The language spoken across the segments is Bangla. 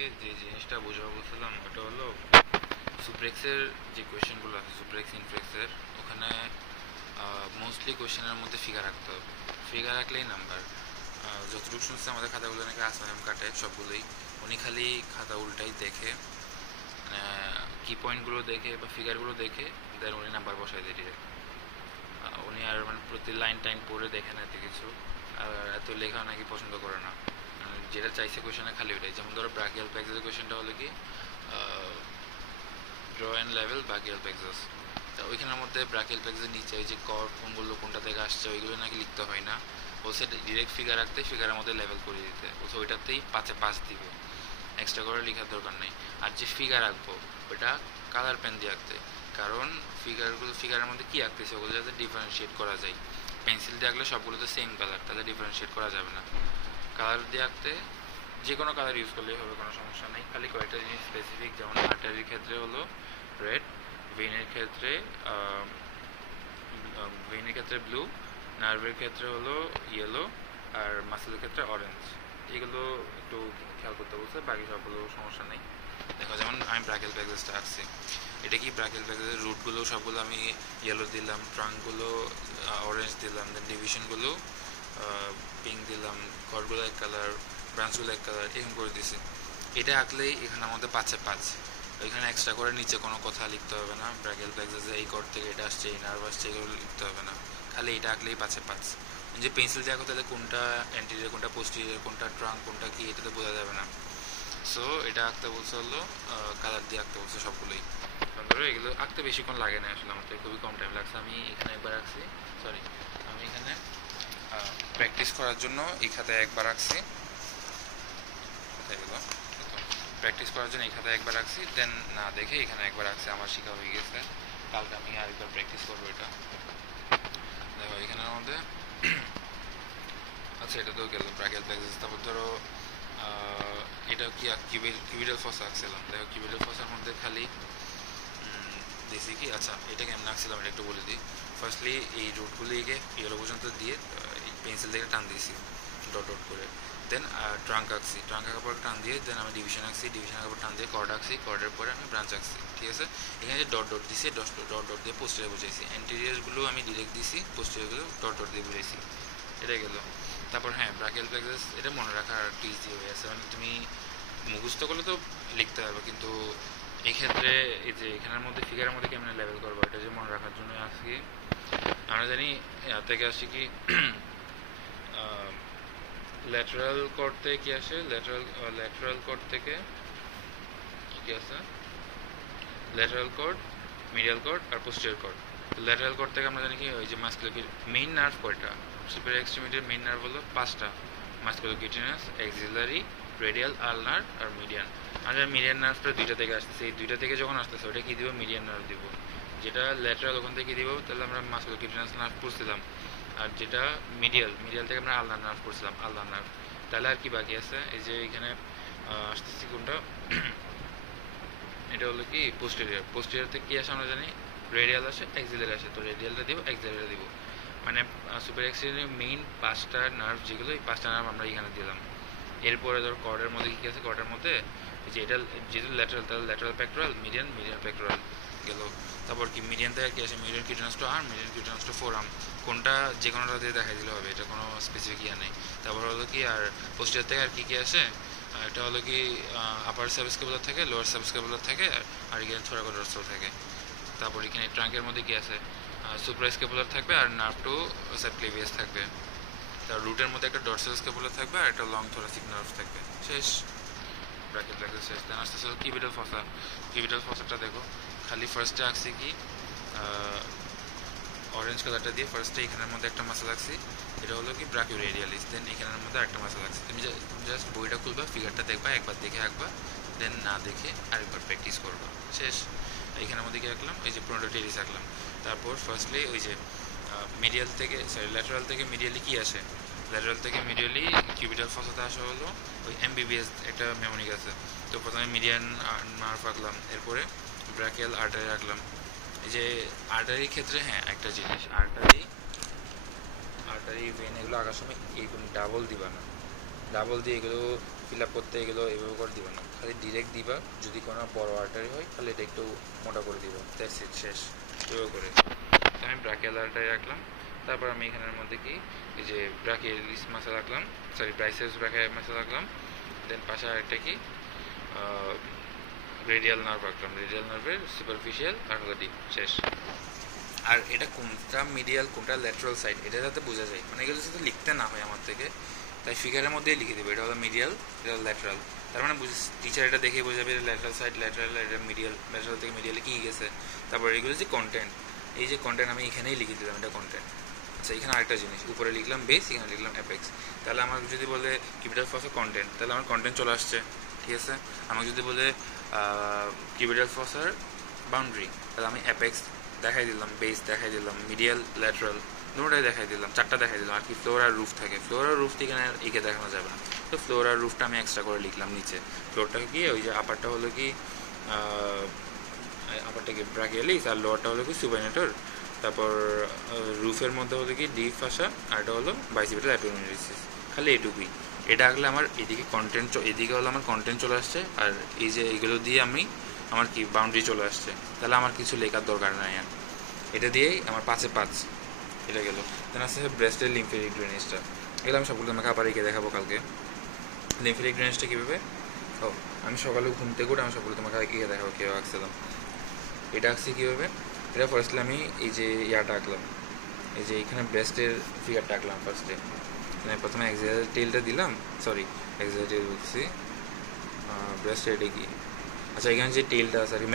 যে জিনিসটা বোঝাবো বলছিলাম ওটা হলো সুপ্রেক্সের যে কোয়েশ্চেনগুলো আছে, সুপ্রেক্স ইনফ্লেক্সের, ওখানে মোস্টলি কোয়েশ্চেনের মধ্যে ফিগার রাখতে হবে। ফিগার রাখলেই নাম্বার। যতটুকু শুনছি আমাদের খাতাগুলো নাকি আসমান কাটে সবগুলোই, উনি খালি খাতা উল্টাই দেখে, কি পয়েন্টগুলো দেখে বা ফিগারগুলো দেখে দেন উনি নাম্বার বসাই দিয়ে ডিরেক্ট। উনি আর মানে প্রতি লাইন টাইন পড়ে দেখে না এত কিছু, আর এত লেখা নাকি পছন্দ করে না। যেটা চাইছে কোয়েশনে খালি ওইটাই। যেমন ধরো ব্রাকিয়াল প্যাক্সেসের কোয়েশনটা হলো কি ড্র অ্যান্ড লেভেল ব্রাকিয়াল প্যাক্সেস, তা ওইখানের মধ্যে ব্রাকিয়াল প্যাক্সেসের নিচে ওই যে কর্ড কোনগুলো কোনটা থেকে আসছে ওইগুলো নাকি লিখতে হয় না, বলছে ডিরেক্ট ফিগার রাখতে, ফিগারের মধ্যে লেভেল করে দিতে বলছে, ওইটাতেই 5 দিবে, এক্সট্রা করে লেখার দরকার নেই। আর যে ফিগার আঁকবো ওইটা কালার পেন দিয়ে আঁকতে, কারণ ফিগারের মধ্যে কি আঁকতেছে ওগুলো যাতে ডিফারেন্সিয়েট করা যায়। পেন্সিল দিয়ে আঁকলে সবগুলো তো সেম কালার, তাহলে ডিফারেন্সিয়েট করা যাবে না। কালার দিয়ে আঁকতে যে কোনো কালার ইউজ করলেই হবে, কোনো সমস্যা নেই। খালি কয়েকটা জিনিস স্পেসিফিক, যেমন আর্টারির ক্ষেত্রে হলো রেড, ভেইনের ক্ষেত্রে ব্লু, নার্ভের ক্ষেত্রে হলো ইয়েলো, আর মাসেলের ক্ষেত্রে অরেঞ্জ। এগুলো একটু খেয়াল করতে বলছে, বাকি সবগুলো সমস্যা নেই। দেখো যেমন আমি ব্রাকেল প্যাকেজটা আসছি, এটা কি ব্রাকেল প্যাকেজের রুটগুলো সবগুলো আমি ইয়েলো দিলাম, ট্রাঙ্কগুলো অরেঞ্জ দিলাম, দেন ডিভিশনগুলো পিঙ্ক দিলাম, কর্ডগুলো এক কালার, ব্রাঞ্চগুলো এক কালার, এরকম করে দিছি। এটা আঁকলেই এখানে আমাদের 5-এ 5। ওইখানে এক্সট্রা করে নিচে কোনো কথা লিখতে হবে না, ব্রাকেল প্যাকেজে এই কর্ড থেকে এটা আসছে, এই নার্ভ আসছে, এগুলো লিখতে হবে না, খালি এটা আঁকলেই 5-এ 5। যে পেন্সিল দিয়ে আঁকো তাহলে কোনটা অ্যান্টিরিয়ার, কোনটা পোস্টিরিয়ার, কোনটা ট্রাঙ্ক, কোনটা কি, এটা তো বোঝা যাবে না। সো এটা আঁকতে বলছে হলো কালার দিয়ে আঁকতে বলছে সবগুলোই। ধরো এগুলো আঁকতে বেশিক্ষণ লাগে না আসলে, আমাদের খুবই কম টাইম লাগছে। আমি এখানে একবার আঁকছি, সরি আমি এখানে প্র্যাকটিস করার জন্য এই খাতায় একবার আঁকছি, প্র্যাকটিস করার জন্য এই খাতায় একবার আঁকছি, দেন না দেখে এখানে একবার আঁকছি, আমার শেখা হয়ে গেছে। কালকে আমি আরেকবার প্র্যাকটিস করবো এটা। দেখো এখানের মধ্যে আচ্ছা এটা তো গেল ব্রাকেল প্যাকেজ। তারপর ধরো এটা কি কিউবিটাল ফসা আঁকছিলাম। দেখো কিউবিটাল ফসার মধ্যে খালি দিছি কি, আচ্ছা এটা কেমন আঁকছিলাম এটা একটু বলে দিই। ফার্স্টলি এই রুটগুলিকে ইয়েলো পর্যন্ত দিয়ে পেন্সিল থেকে টান দিয়েছি ডট ডট করে, দেন ট্রাঙ্ক আঁকছি, ট্রাঙ্ক আঁকার পর টান দিয়ে দেন আমি ডিভিশন আঁকছি, ডিভিশন আঁকার পর টান দিয়ে কর্ড আঁকছি, কর্ডের পরে আমি ব্রাঞ্চ আঁকছি। ঠিক আছে, এখানে যে ডট ডট দিছি, ডট ডট দিয়ে পোস্টারে বুঝাইছি, অ্যান্টেরিয়ারগুলো আমি ডিরেক্ট দিছি, পোস্টারিয়ারগুলো ডট ডট দিয়ে বুঝাইছি, এটা গেল। তারপর হ্যাঁ ব্রাকেল প্যাকেজ এটা মনে রাখার একটা ইজি হয়ে আছে, মানে তুমি মুখস্থ করলে তো লিখতে হবে, কিন্তু এক্ষেত্রে এই যে এখানের মধ্যে ফিগারের মধ্যে কেমন লেভেল করবো এটা যে মনে রাখার জন্য আসি। আমরা জানি থেকে আসি কি ল্যাটারাল কর্ড থেকে কি আসে, ল্যাটারাল কর্ড থেকে কি আছে, ল্যাটারাল কর্ড, মিডিয়াল কর্ড আর পোস্টেরিয়র কর্ড। তো ল্যাটারাল কর্ড থেকে আমরা জানি কি ওই যে মাসকুলার মেইন নার্ভ কয়টা, সুপিরিয়র এক্সট্রিমিটির মেইন নার্ভ হলো 5টা, মাসকুলোকিউটেনাস, এক্সিলারি, রেডিয়াল, আলনার আর মিডিয়ান। আর মিডিয়ান নার্ভটা 2টা থেকে আসতেছে, এই 2টা থেকে যখন আসতেছে ওটা কি দিব, মিডিয়ান নার্ভ দিব। যেটা ল্যাটারাল ওখান থেকে দিব, তাহলে আমরা মাসকুলোকিউটেনাস নার্ভ পড়ছিলাম। আর যেটা মিডিয়াল থেকে আমরা আলনার নার্ভ পড়ছিলাম, আলনার নার্ভ। তাহলে আর কি বাকি আছে, এই যে এখানে আসতেছি কোনটা, এটা হলো কি পোস্টেরিয়র। পোস্টেরিয়র থেকে কি আসে আমরা জানি, রেডিয়াল আসে, এক্সিলারি আসে, তো রেডিয়ালটা দিব, এক্সিলারিটা দিব। মানে সুপার এক্সিলারি মেইন 5টা নার্ভ যেগুলো, এই 5টা নার্ভ আমরা এখানে দিলাম। এরপরে ধর কর্ডের মধ্যে কী আছে, কর্ডের মধ্যে যে এটা যেহেতু ল্যাটারাল, তাহলে ল্যাটারাল পেক্টোরাল, মিডিয়ান পেক্টোরাল গেল। তারপর কি মিডিয়ান থেকে কি আসে, median cutaneous to arm, median cutaneous to forearm. কোনটা যে কোনোটা দিয়ে দেখাই দিলে হবে, এটা কোনো স্পেসিফিক ইয়া নেই। তারপর হলো কি আর পোস্টেরিয়র থেকে আর কি আসে, এটা হলো কি আপার সাবস্কেপুলার থেকে, লোয়ার সাবস্কেপুলার থেকে, আর এখানে থোরাকোডর্সাল থেকে। তারপর এখানে ট্রাঙ্কের মধ্যে কি আছে, সুপ্রাস্কেপুলার থাকবে আর নার্ভ টু সাবক্লেভিয়াস থাকবে। তার রুটের মধ্যে একটা ডরসাল স্কেপুলার থাকবে আর একটা লং থোরাসিক নার্ভ থাকবে। শেষ, ব্র্যাকেট লাগবে শেষ। দেন আস্তে আস্তে কিউবিটাল ফসা। কিউবিটাল ফসাটা দেখো খালি ফার্স্টে আঁকছি কি অরেঞ্জ কালারটা দিয়ে, ফার্স্টে এখানের মধ্যে একটা মাসেল আঁকছি, এটা হলো কি ব্রাকিওরেডিয়ালিস। দেন এখানের মধ্যে আরেকটা মাসেল আঁকছি। তুমি জাস্ট বইটা খুলবা, ফিগারটা দেখবা, একবার দেখে আঁকবা, দেন না দেখে আরেকবার প্র্যাকটিস করবা, শেষ। এখানের মধ্যে কি আঁকলাম, এই যে প্রোনোটোটেরিস আঁকলাম। তারপর ফার্স্টলি ওই যে মিডিয়াল থেকে, সরি ল্যাটারাল থেকে মিডিয়ালি কি আসে, ল্যাটারাল থেকে মিডিয়ালি কিউবিটাল ফসাতে আসা হলো ওই এমবিবিএস একটা মেমোনিক আছে। তো প্রথমে মিডিয়ান নার্ভ আঁকলাম, এরপরে ব্রাকিয়াল আর্টারি রাখলাম। এই যে আর্টারির ক্ষেত্রে হ্যাঁ একটা জিনিস, আর্টারি ভেন এগুলো আঁকার সময় এইগুলো ডাবল দিবা না, ডাবল দিয়ে এগুলো ফিল আপ করতে এগুলো এভাবে করে দিবা না, খালি ডিরেক্ট দিবা। যদি কোনো বড় আর্টারি হয় তাহলে এটা একটু মোটা করে দিবা, দ্যাটস ইট, শেষ। এভাবে করে আমি ব্রাকিয়াল আর্টারি রাখলাম। তারপর আমি এখানের মধ্যে কি এই যে ব্রাকিয়ালিস মাসেল রাখলাম, সরি ব্রাইসেপস ব্রাকিয়াল মাসেল রাখলাম। দেন পাশে আরেকটা কি রেডিয়াল নার্ভ রাখলাম, রেডিয়াল নার্ভের সুপারফিশিয়াল আর হলো ডিপ, শেষ। আর এটা কোনটা মিডিয়াল কোনটা ল্যাটারাল সাইড এটা যাতে বোঝা যায়, মানে এগুলো যাতে লিখতে না হয় আমার থেকে, তাই ফিগারের মধ্যেই লিখে দেবে এটা হলো মিডিয়াল, এটা হলো ল্যাটারাল। তার মানে টিচার এটা দেখে বোঝাবে ল্যাটারাল সাইড ল্যাটারাল, এটা মিডিয়াল, ল্যাটারাল থেকে মিডিয়ালে কী গেছে। তারপর এগুলো যে কন্টেন্ট, এই যে কন্টেন্ট আমি এখানেই লিখে দিলাম, এটা কন্টেন্ট। আচ্ছা, এখানে আরেকটা জিনিস, উপরে লিখলাম বেস, এখানে লিখলাম অ্যাপেক্স। তাহলে আমার যদি বলে কিউবিটাল ফসা কন্টেন্ট, তাহলে আমার কন্টেন্ট চলে আসছে, ঠিক আছে। আমাকে যদি বলে কিউবিটাল ফসার বাউন্ডারি, তাহলে আমি অ্যাপেক্স দেখাই দিলাম, বেস দেখাই দিলাম, মিডিয়াল ল্যাটারাল দুটোটাই দেখাই দিলাম, চারটা দেখাই দিলাম। আর কি ফ্লোর আর রুফ থাকে, ফ্লোর আর রুফ এখানে এঁকে দেখানো যাবে না, তো ফ্লোর আর রুফটা আমি এক্সট্রা করে লিখলাম নিচে। ফ্লোরটাকে কি ওই যে আপারটা হলো কি আপারটা কি ব্রাকিয়ালিস, আর লোয়ারটা হলো কি সুপাইনেটর। তারপর রুফের মধ্যে হলো কি ডিপ ফাসা, আর এটা হলো বাইসিপিটাল অ্যাপেন্ডিসিস, খালি এটুকুই। এটা আগলে আমার এদিকে কন্টেন্ট, এদিকে হলো আমার কন্টেন্ট চলে আসছে, আর এই যে এইগুলো দিয়ে আমার কি বাউন্ডারি চলে আসছে, তাহলে আমার কিছু লেখার দরকার নাই। আর এটা দিয়েই আমার 5-এ 5 এটা গেল। দেন আসছে ব্রেস্টের লিম্ফেটিক ড্রেনেজটা, এগুলো আমি সবগুলো তোমাকে আবার এঁকে দেখাবো কালকে। লিম্ফেটিক ড্রেনেজটা কীভাবে, ও আমি সকালে ঘুম থেকে উঠে আমি সবগুলো তোমাকে এঁকে দেখাবো কীভাবে আঁকছিলাম। এটা আঁকছি কীভাবে, এটা ফার্স্টলি আমি এই যে ইয়াটা আঁকলাম, এই যে এইখানে ব্রেস্টের ফিগারটা আঁকলাম ফার্স্টে। মানে প্রথমে এক্সাইল টেলটা দিলাম, সরি এক্সাইল টেল বলছি, ব্রেস্টের এটা কি, আচ্ছা এখানে যে টেলটা আছে আর কি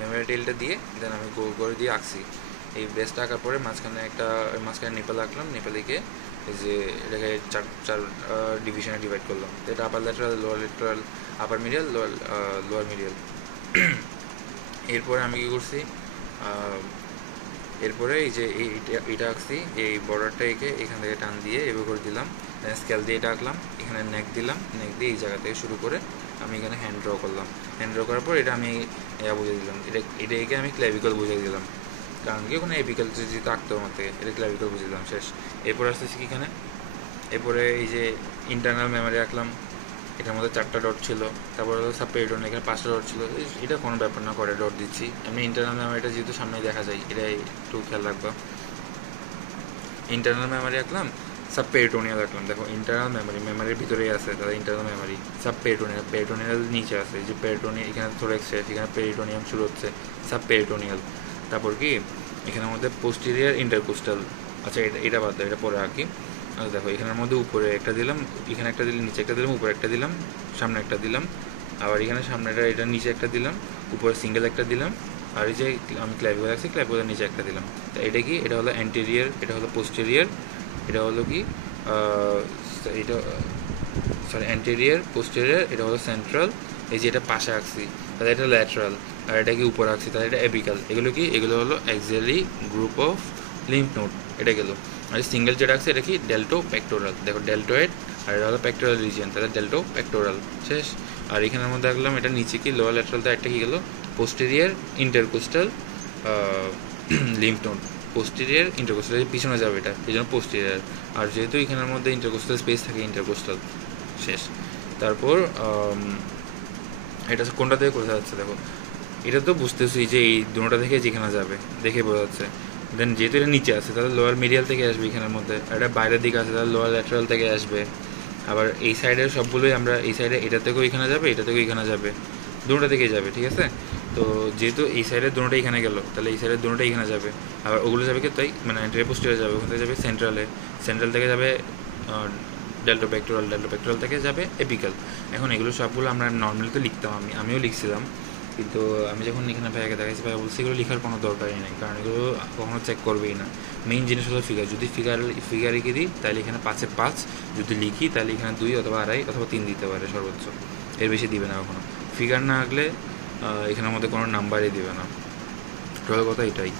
মেমোরি টেলটা দিয়ে দেন আমি গোল করে দিয়ে আঁকছি। এই ব্রেস্ট আঁকার পরে মাঝখানে নেপাল আঁকলাম, নেপালিকে এই যে এটাকে চার ডিভিশনে ডিভাইড করলাম। এটা আপার ল্যাটারাল, লোয়ার ল্যাটারাল, আপার মিডিয়াল, লোয়ার মিডিয়াল। এরপরে আমি কী করছি, এরপরে এই যে এইটা আঁকছি, এই বর্ডারটা এঁকে এখান থেকে টান দিয়ে এভাবে করে দিলাম। স্কেল দিয়ে এটা আঁকলাম, এখানে নেক দিলাম, নেক দিয়ে এই জায়গা থেকে শুরু করে আমি এখানে হ্যান্ড ড্র করলাম। হ্যান্ড ড্র করার পর এটা আমি বুঝিয়ে দিলাম, এটা এঁকে আমি ক্ল্যাভিকল বুঝিয়ে দিলাম, কারণ কি ওখানে এপিক্যাল যেহেতু আঁকতে আমার থেকে, এটা ক্ল্যাভিকল বুঝিয়ে দিলাম, শেষ। এরপর আসতেছি কি এখানে, এরপরে এই যে ইন্টারনাল মেমোরি আঁকলাম, এটার মধ্যে 4টা ডট ছিল। তারপর হলো সাবপেরিটন, এখানে 5টা ডট ছিল। এটা কোনো ব্যাপার না, করে ডট দিচ্ছি এমনি। ইন্টারনাল মেমোরিটা যেহেতু সামনে দেখা যায়, এটাই একটু খেয়াল রাখবা। ইন্টারনাল মেমোরি আঁকলাম, সাবপেরিটোনিয়াল আঁকলাম। দেখো ইন্টারনাল মেমোরির ভিতরেই আছে, তাহলে ইন্টারনাল মেমোরি। পেরিটোনিয়াল নিচে আছে, যে পেরিটোনিয়াল এখানে থোরাক্স শেষ, এখানে পেরিটোনিয়াম শুরু হচ্ছে, সাবপেরিটোনিয়াল। তারপর কি এখানের মধ্যে পোস্টেরিয়ার ইন্টারকোস্টাল, আচ্ছা এটা বাদ দাও, এটা পরে আঁকি। আচ্ছা দেখো এখানের মধ্যে উপরে একটা দিলাম, এখানে একটা দিলাম, নিচে একটা দিলাম, উপরে একটা দিলাম, সামনে একটা দিলাম, আবার এখানে সামনেটা এটা নিচে একটা দিলাম, উপরে সিঙ্গেল একটা দিলাম, আর এই যে আমি ক্ল্যাভিকল রাখছি, ক্ল্যাভিকলের নিচে একটা দিলাম। তো এটা কি, এটা হলো অ্যান্টেরিয়ার, এটা হলো পোস্টেরিয়ার, এটা হলো কি এটা সরি অ্যান্টেরিয়ার, পোস্টেরিয়ার, এটা হলো সেন্ট্রাল। এই যে এটা পাশে আঁকছি তাহলে এটা ল্যাটারাল, আর এটা কি উপরে আঁকছি তাহলে এটা অ্যাপিক্যাল। এগুলো কি, এগুলো হলো axillary group of lymph node, এটা গেল। আর সিঙ্গেল যেটা আঁকছে এটা কি ডেল্টো পেক্টোরাল, দেখো ডেল্টোয়েড, আর এটা হলো পেক্টোরাল রিজিয়ন, তাহলে ডেল্টো পেক্টোরাল, শেষ। আর এখানের মধ্যে আঁকলাম এটা নিচে কি লোয়ার ল্যাটারাল, তো একটা কি গেলো posterior intercostal lymph node, posterior intercostal, পিছনে যাবে এটা, এই জন্য পোস্টেরিয়ার। আর যেহেতু এখানের মধ্যে ইন্টারকোস্টাল স্পেস থাকে, ইন্টারকোস্টাল, শেষ। তারপর এটা কোনটা থেকে কোথা যাচ্ছে, দেখো এটা তো বুঝতেছি যে এই দুটোটা থেকে যেখানে যাবে দেখে বোঝা যাচ্ছে। দেন যেহেতু এটা নিচে আছে তাহলে লোয়ার মিডিয়াল থেকে আসবে এখানের মধ্যে, আর এটা বাইরের দিকে আছে তাহলে লোয়ার ল্যাটারাল থেকে আসবে। আবার এই সাইডের সবগুলোই আমরা এই সাইডে এটা থেকেও এখানে যাবে, এটা থেকেও এখানে যাবে, দুটোটা থেকেই যাবে, ঠিক আছে। তো যেহেতু এই সাইডের দুটোটা এখানে গেল, তাহলে এই সাইডের দুটোটা এখানে যাবে। আবার ওগুলো যাবে কি তাই, মানে পোস্টেরিয়ার যাবে, ওখান থেকে যাবে সেন্ট্রালে, সেন্ট্রাল থেকে যাবে ডেল্টো পেক্টোরাল থেকে যাবে এপিক্যাল। এখন এগুলো সবগুলো আমরা নর্মালি তো লিখতাম, আমিও লিখছিলাম, কিন্তু আমি যখন এখানে ভাইয়াকে দেখাইছি, ভাইয়া বলছি এগুলো লেখার কোনো দরকারই নেই, কারণ এগুলো কখনো চেক করবেই না। মেইন জিনিস হলো ফিগার, যদি ফিগার রেখে দিই তাহলে এখানে 5-এ 5, যদি লিখি তাহলে এখানে 2 অথবা 2.5 অথবা 3 দিতে পারে সর্বোচ্চ, এর বেশি দিবে না কখনো। ফিগার না আঁকলে এখানের মধ্যে কোনো নাম্বারই দেবে না, টোটাল কথা এটাই।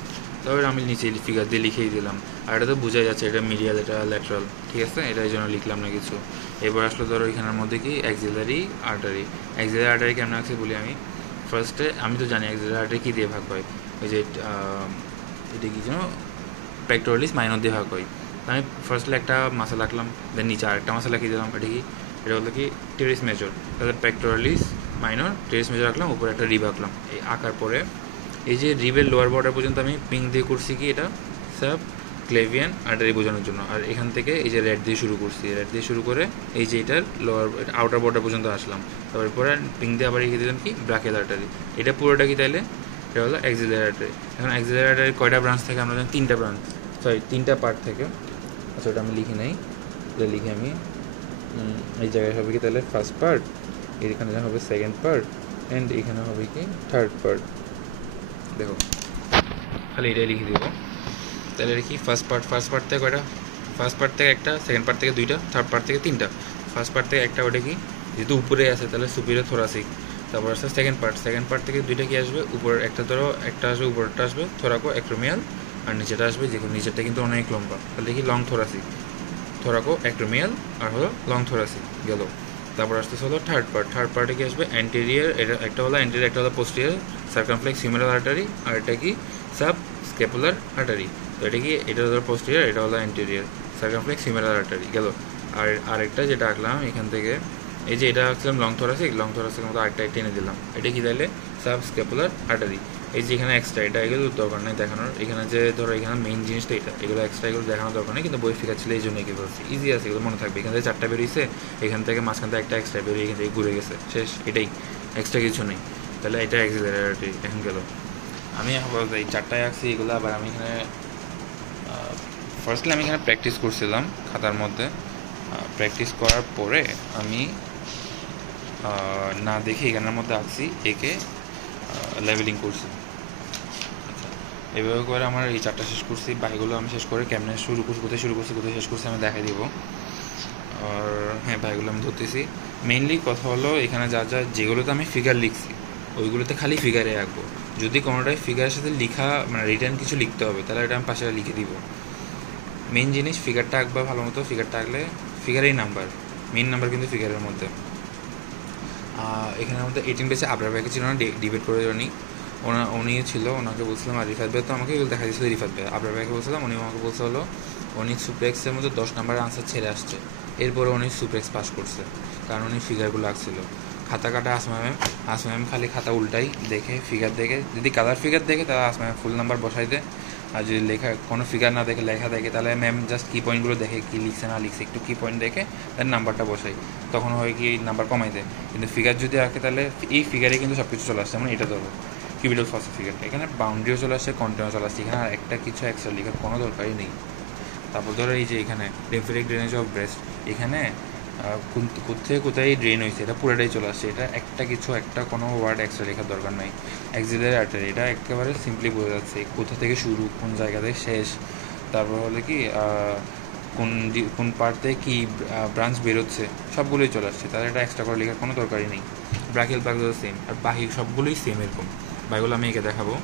তারপরে আমি নিচে ফিগার দিয়ে লিখেই দিলাম, আর এটা তো বোঝাই যাচ্ছে এটা মিডিয়াল, এটা ল্যাটারাল, ঠিক আছে, এটার জন্য লিখলাম না কিছু। এবার আসলো ধরো এখানের মধ্যে কি অ্যাক্সিলারি আর্টারি কেমন আছে বলি আমি। ফার্স্টে আমি তো জানি অ্যাক্সিলারি আর্টারি কী দিয়ে ভাগ হয়, ওই যে এটা কি যেন পেক্টোরালিস মাইনর দিয়ে ভাগ হয়। আমি ফার্স্টলি একটা মাসেল আঁকলাম, দেন নিচে আরেকটা মাসেল আঁকিয়ে দিলাম, এটা কি এটা হলো কি টেরিস মেজর, তাহলে পেক্টোরালিস মাইনর, টেরিস মেজর আঁকলাম, উপরে একটা রিব আঁকলাম। এই আঁকার পরে এই যে রিবের লোয়ার বর্ডার পর্যন্ত আমি পিঙ্ক দিয়ে করছি কি এটা সাব ক্লেভিয়ান আর্টারি বোঝানোর জন্য, আর এখান থেকে এই যে রেড দিয়ে শুরু করছি, রেড দিয়ে শুরু করে এই যে এটার লোয়ার আউটার বর্ডার পর্যন্ত আসলাম, তারপরে পরে পিঙ্ক দিয়ে আবার রেখে দিলাম কি ব্রাকিয়াল আর্টারি। এটা পুরোটা কি তাইলে এটা হলো অ্যাক্সিলারি আর্টারি। এখন অ্যাক্সিলারি আর্টারির কয়টা ব্রাঞ্চ থেকে আমরা জানি? তিনটা ব্রাঞ্চ, সরি তিনটা পার্ট থেকে। আচ্ছা ওটা আমি লিখি নাই, এটা লিখে আমি এই জায়গায় হবে কি তাহলে ফার্স্ট পার্ট, এখানে হবে সেকেন্ড পার্ট, অ্যান্ড এখানে হবে কি থার্ড পার্ট। দেখো খালি এটাই লিখে দেবো। তাহলে এটা কি ফার্স্ট পার্ট থেকে কয়টা? ফার্স্ট পার্ট থেকে একটা, সেকেন্ড পার্ট থেকে দুইটা, থার্ড পার্ট থেকে তিনটা। ফার্স্ট পার্ট থেকে একটা, ওটা কি যেহেতু উপরে আছে তাহলে সুপিরিয়র থোরাসিক। তারপর আসছে সেকেন্ড পার্ট থেকে দুইটা কি আসবে? উপরের একটা ধরো একটা আসবে, উপরেরটা আসবে থোরাকো অ্যাক্রোমিয়াল, আর নিচেটা আসবে যেগুলো নিচেরটা কিন্তু অনেক লম্বা, তাহলে কি লং থোরাসিক, থোরাকো অ্যাক্রোমিয়াল আর হলো লং থোরাসিক গেল। তারপর আসতেছে হলো থার্ড পার্টে কি আসবে? অ্যান্টেরিয়ার, এটা একটা হলো অ্যান্টেরিয়ার, একটা হলো পোস্টেরিয়ার সার্কামফ্লেক্স হিউমেরাল আর্টারি, আর এটা কি সাব স্ক্যাপুলার আর্টারি। তো এটা কি এটা হলো পোস্টেরিয়ার, এটা হলো অ্যান্টেরিয়ার সার্কামফ্লেক্স হিউমেরাল আর্টারি গেল। আর আরেকটা যেটা আঁকলাম এখান থেকে, এই যে এটা আঁকছিলাম লং থোরাসিকের মতো আরেকটা টেনে দিলাম, এটা কি তাহলে সাব স্ক্যাপুলার আর্টারি। এই যে এখানে এক্সট্রা, এটা এগুলো দরকার নেই দেখানোর, এখানে যে ধরো এখানে মেইন জিনিসটা এটা, এগুলো এক্সট্রা এগুলো দেখানোর দরকার নেই, কিন্তু বই ফিকার ছিল এই জন্য কি বলছি, ইজি আছে এগুলো মনে থাকবে। এখান থেকে চারটা বেরিয়েছে, এখান থেকে মাঝখান থেকে একটা এক্সট্রা বেরিয়ে এখান থেকে ঘুরে গেছে, শেষ, এটাই, এক্সট্রা কিছু নেই। তাহলে এটা অ্যাক্সিলারি আর্টারি এখন গেল। আমি এখন এই চারটায় আঁকছি এগুলো, আবার আমি এখানে ফার্স্টলি আমি এখানে প্র্যাকটিস করছিলাম খাতার মধ্যে। প্র্যাকটিস করার পরে আমি না দেখে এখানের মধ্যে আঁকছি, একে লেভেলিং করছি। আচ্ছা এভাবে করে আমার এই চারটা শেষ করছি, বাকিগুলো আমি শেষ করে কেমনে শুরু করছি, কোথায় শেষ করছি আমি দেখাই দিব। আর হ্যাঁ বাকিগুলো আমি ধরতেছি। মেইনলি কথা হলো এখানে যেগুলোতে আমি ফিগার লিখছি ওইগুলোতে খালি ফিগারে আঁকবো। যদি কোনোটাই ফিগারের সাথে লিখা মানে রিটার্ন কিছু লিখতে হবে তাহলে এটা আমি পাশে লিখে দিব। মেইন জিনিস ফিগারটা আঁকবা ভালো মতো, ফিগারটা আঁকলে ফিগারেই নাম্বার, মেইন নাম্বার কিন্তু ফিগারের মধ্যে। এখানের মধ্যে 18 পেজে আবরার ভাইকে ছিল না, ডিবেট করে উনি ছিল, ওনাকে বলছিলাম, আর রিফাত ভাই তো আমাকে এগুলো দেখা দিয়েছিল, রিফাত ভাই আবরার ভাইকে বলছিলাম, উনি আমাকে বলছে হলো উনি সুপ্লেক্সের মধ্যে 10 নাম্বারের আনসার ছেড়ে আসছে, এরপরে উনি সুপ্লেক্স পাস করছে কারণ উনি ফিগারগুলো আঁকছিল। খাতা কাটা আসমা ম্যাম খালি খাতা উল্টাই দেখে ফিগার দেখে, যদি কালার ফিগার দেখে তাহলে আসমা ম্যাম ফুল নাম্বার বসাই দেয়, আর যদি লেখা কোনো ফিগার না দেখে লেখা দেখে তাহলে ম্যাম জাস্ট কি পয়েন্টগুলো দেখে কী লিখছে না লিখছে একটু কি পয়েন্ট দেখে দেন নাম্বারটা বসাই, তখন হয় কি নাম্বার কমাই দেয়। কিন্তু ফিগার যদি আঁকে তাহলে এই ফিগারে কিন্তু সব কিছু চলে আসছে, মানে এটা ধরো কিউবিটাল ফার্স্ট ফিগারটা, এখানে বাউন্ডারিও চলে আসছে, কন্টিনিউ চলে আসছে, এখানে আর একটা কিছু এক্সট্রা লেখার কোনো দরকারই নেই। তারপর ধরো এই যে এখানে লিম্ফেটিক ড্রেনেজ অফ ব্রেস্ট, এখানে কোথায় ড্রেন হয়েছে এটা পুরোটাই চলে আসছে, এটা একটা কোনো ওয়ার্ড এক্সট্রা লেখার দরকার নাই। অ্যাক্সিলারি আর্টারি এটা একেবারে সিম্পলি বোঝা যাচ্ছে কোথা থেকে শুরু, কোন জায়গা থেকে শেষ, তারপর হলে কি কোন পার্ট থেকে কী ব্রাঞ্চ বেরোচ্ছে সবগুলোই চলে আসছে, তাহলে এটা এক্সট্রা করে লেখার কোনো দরকারই নেই। ব্রাকিয়াল প্লাগগুলো সেম, আর বাকি সবগুলোই সেম এরকম, বাকিগুলো আমি একে দেখাবো।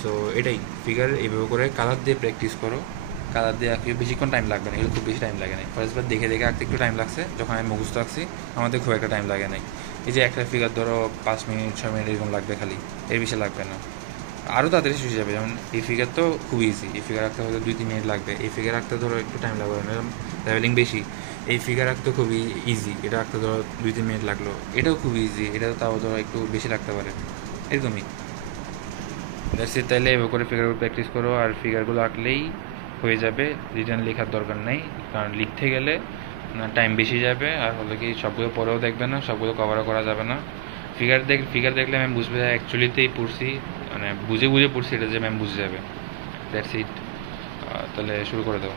সো এটাই ফিগার এইভাবে করে কালার দিয়ে প্র্যাকটিস করো, কালার দিয়ে আঁকলে বেশিক্ষণ টাইম লাগবে না, এগুলো খুব বেশি টাইম লাগে না। ফার্স্টবার দেখে আঁকতে একটু টাইম লাগছে, যখন আমি মুখস্থ আঁকছি আমাদের খুব একটা টাইম লাগে নাই। এই যে একটা ফিগার ধরো 5 মিনিট 6 মিনিট এরকম লাগবে খালি, এর বেশি লাগবে না, আরও তাড়াতাড়ি শেষ হয়ে যাবে। যেমন এই ফিগার তো খুব ইজি, এই ফিগার আঁকতে হয়তো 2-3 মিনিট লাগবে, এই ফিগার আঁকতে ধরো একটু টাইম লাগবে, লেভেলিং বেশি। এই ফিগার আঁকতে খুবই ইজি, এটা আঁকতে ধরো 2-3 মিনিট লাগলো, এটাও খুব ইজি, এটা তাও ধরো একটু বেশি লাগতে পারে, এরকমই। That's it. তাইলে এভাবে করে ফিগারগুলো প্র্যাকটিস করো, আর ফিগারগুলো আঁকলেই হয়ে যাবে, রিটার্ন লেখার দরকার নেই, কারণ লিখতে গেলে টাইম বেশি যাবে, আর হলে কি সবগুলো পরেও দেখবে না, সবগুলো কভারও করা যাবে না। ফিগার দেখলে ম্যাম বুঝবে অ্যাকচুয়ালিতেই পড়ছি, মানে বুঝে পড়ছি, এটা যে ম্যাম বুঝে যাবে। That's it. তাহলে শুরু করে দাও।